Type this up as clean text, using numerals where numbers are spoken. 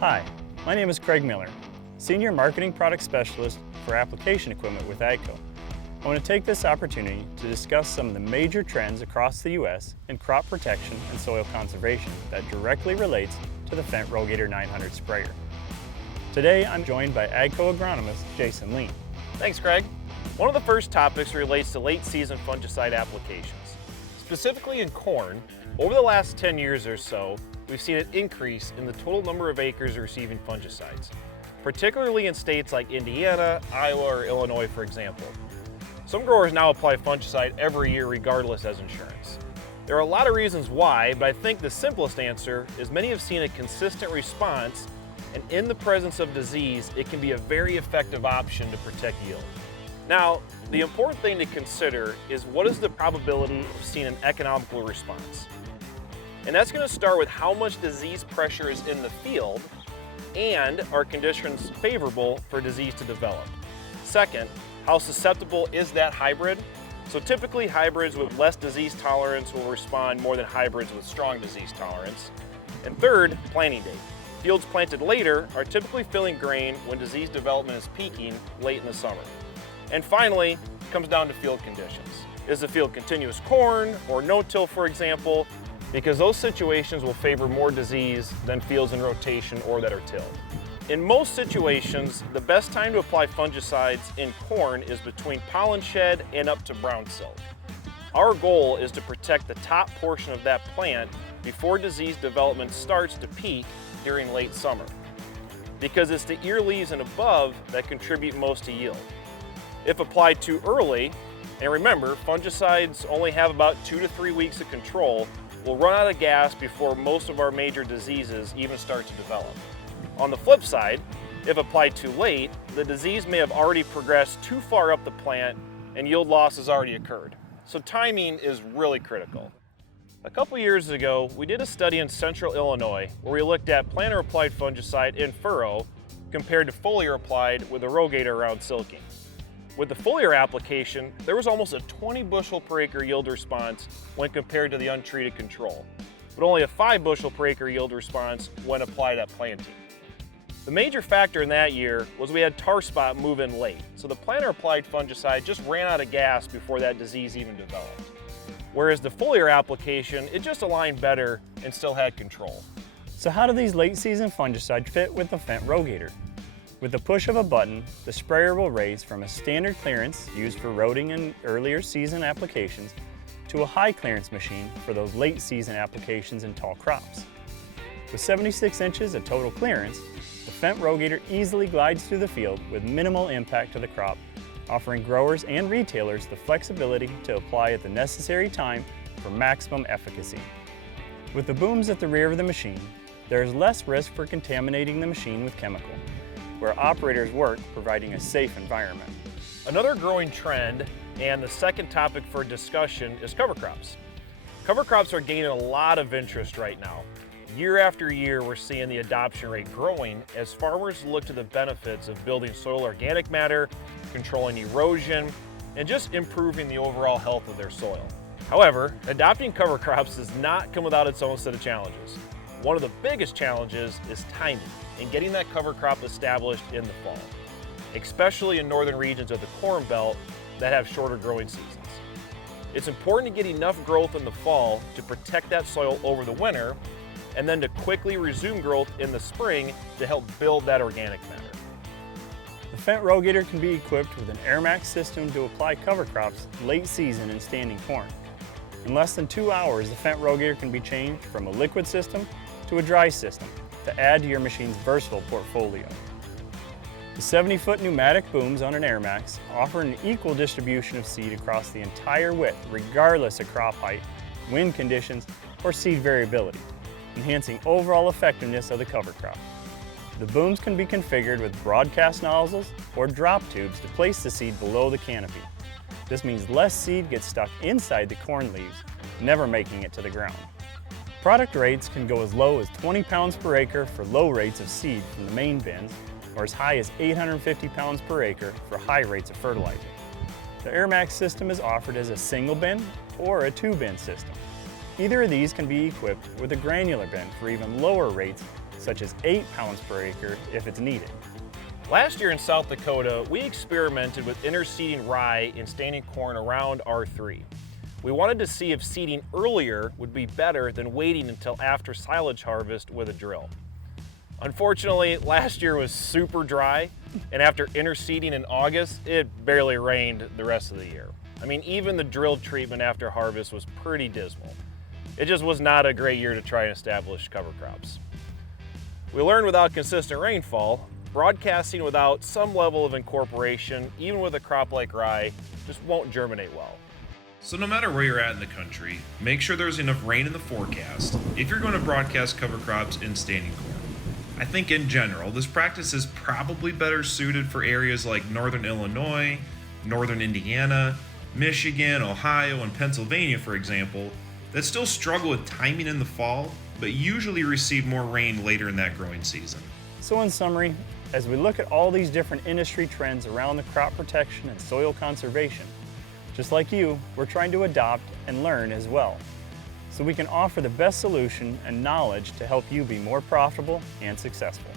Hi, my name is Craig Miller, Senior Marketing Product Specialist for Application Equipment with AGCO. I want to take this opportunity to discuss some of the major trends across the U.S. in crop protection and soil conservation that directly relates to the Fendt Rogator 900 sprayer. Today I'm joined by AGCO agronomist Jason Lean. Thanks, Craig. One of the first topics relates to late season fungicide applications. Specifically in corn, over the last 10 years or so, we've seen an increase in the total number of acres receiving fungicides, particularly in states like Indiana, Iowa, or Illinois, for example. Some growers now apply fungicide every year regardless as insurance. There are a lot of reasons why, but I think the simplest answer is many have seen a consistent response, and in the presence of disease, it can be a very effective option to protect yield. Now, the important thing to consider is what is the probability of seeing an economical response? And that's going to start with how much disease pressure is in the field and are conditions favorable for disease to develop. Second, how susceptible is that hybrid? So typically hybrids with less disease tolerance will respond more than hybrids with strong disease tolerance. And third, planting date. Fields planted later are typically filling grain when disease development is peaking late in the summer. And finally, it comes down to field conditions. Is the field continuous corn or no-till, for example? Because those situations will favor more disease than fields in rotation or that are tilled. In most situations, the best time to apply fungicides in corn is between pollen shed and up to brown silk. Our goal is to protect the top portion of that plant before disease development starts to peak during late summer, because it's the ear leaves and above that contribute most to yield. If applied too early, and remember, fungicides only have about 2 to 3 weeks of control, we'll run out of gas before most of our major diseases even start to develop. On the flip side, if applied too late, the disease may have already progressed too far up the plant and yield loss has already occurred. So timing is really critical. A couple years ago, we did a study in central Illinois where we looked at planter-applied fungicide in furrow compared to foliar-applied with a Rogator around silking. With the foliar application, there was almost a 20 bushel per acre yield response when compared to the untreated control, but only a 5 bushel per acre yield response when applied at planting. The major factor in that year was we had tar spot move in late, so the planter-applied fungicide just ran out of gas before that disease even developed. Whereas the foliar application, it just aligned better and still had control. So how do these late season fungicides fit with the Fendt Rogator? With the push of a button, the sprayer will raise from a standard clearance used for roading and earlier season applications to a high clearance machine for those late season applications in tall crops. With 76 inches of total clearance, the Fendt Rogator easily glides through the field with minimal impact to the crop, offering growers and retailers the flexibility to apply at the necessary time for maximum efficacy. With the booms at the rear of the machine, there is less risk for contaminating the machine with chemical, where operators work providing a safe environment. Another growing trend, and the second topic for discussion, is cover crops. Cover crops are gaining a lot of interest right now. Year after year, we're seeing the adoption rate growing as farmers look to the benefits of building soil organic matter, controlling erosion, and just improving the overall health of their soil. However, adopting cover crops does not come without its own set of challenges. One of the biggest challenges is timing and getting that cover crop established in the fall, especially in northern regions of the Corn Belt that have shorter growing seasons. It's important to get enough growth in the fall to protect that soil over the winter, and then to quickly resume growth in the spring to help build that organic matter. The Fendt Rogator can be equipped with an AirMax system to apply cover crops late season in standing corn. In less than 2 hours, the Fendt Rogator can be changed from a liquid system to a dry system to add to your machine's versatile portfolio. The 70-foot pneumatic booms on an AirMax offer an equal distribution of seed across the entire width, regardless of crop height, wind conditions, or seed variability, enhancing overall effectiveness of the cover crop. The booms can be configured with broadcast nozzles or drop tubes to place the seed below the canopy. This means less seed gets stuck inside the corn leaves, never making it to the ground. Product rates can go as low as 20 pounds per acre for low rates of seed from the main bins, or as high as 850 pounds per acre for high rates of fertilizer. The AirMax system is offered as a single bin or a 2-bin system. Either of these can be equipped with a granular bin for even lower rates such as 8 pounds per acre if it's needed. Last year in South Dakota, we experimented with interseeding rye and standing corn around R3. We wanted to see if seeding earlier would be better than waiting until after silage harvest with a drill. Unfortunately, last year was super dry, and after interseeding in August, it barely rained the rest of the year. I mean, even the drill treatment after harvest was pretty dismal. It just was not a great year to try and establish cover crops. We learned without consistent rainfall, broadcasting without some level of incorporation, even with a crop like rye, just won't germinate well. So no matter where you're at in the country, make sure there's enough rain in the forecast if you're going to broadcast cover crops in standing corn. I think in general, this practice is probably better suited for areas like northern Illinois, northern Indiana, Michigan, Ohio, and Pennsylvania, for example, that still struggle with timing in the fall, but usually receive more rain later in that growing season. So in summary, as we look at all these different industry trends around the crop protection and soil conservation, just like you, we're trying to adopt and learn as well, so we can offer the best solution and knowledge to help you be more profitable and successful.